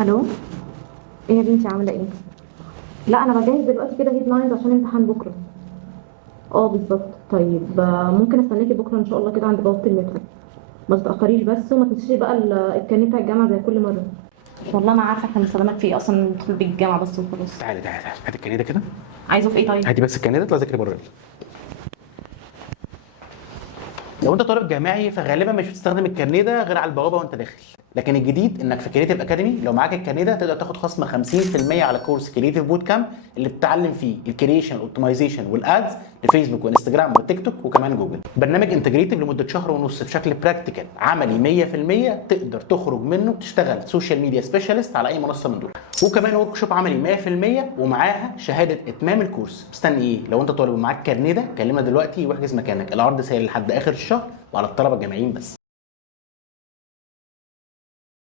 الو. ايه يا بنتي عامله ايه؟ لا انا بجهز دلوقتي كده هيد لاينز عشان امتحان بكره. اه بالظبط. طيب ممكن استناكي بكره ان شاء الله كده عند بوابه المترو. ما تتاخريش بس، وما تنسيش بقى الكارنيه بتاع الجامعه زي كل مره. والله ما عارفه احنا بنستخدمك في ايه اصلا، ندخل بيك الجامعه بس وخلاص. تعالي تعالي تعالي، هات الكارنيه ده كده. عايزه في ايه طيب؟ هاتي بس الكارنيه ده، اطلع ذاكري بره. لو انت طالب جامعي فغالبا مش بتستخدم الكارنيه ده غير على البوابه وانت داخل. لكن الجديد انك في كريتيف اكاديمي لو معاك الكارنيه ده تقدر تاخد خصم 50% على كورس كريتيف بوت كامب اللي بتتعلم فيه الكريشن والاوبتمايزيشن والادز لفيسبوك وانستجرام وتيك توك وكمان جوجل. برنامج انتجريتيف لمده شهر ونص بشكل براكتيكال عملي 100%، تقدر تخرج منه تشتغل سوشيال ميديا سبيشالست على اي منصه من دول. وكمان ورك شوب عملي 100% ومعاها شهاده اتمام الكورس. مستني ايه؟ لو انت طالب ومعاك الكارنيه ده كلمنا دلوقتي واحجز مكانك. العرض ساري لحد اخر الشهر وعلى الطلبه الجامعيين بس.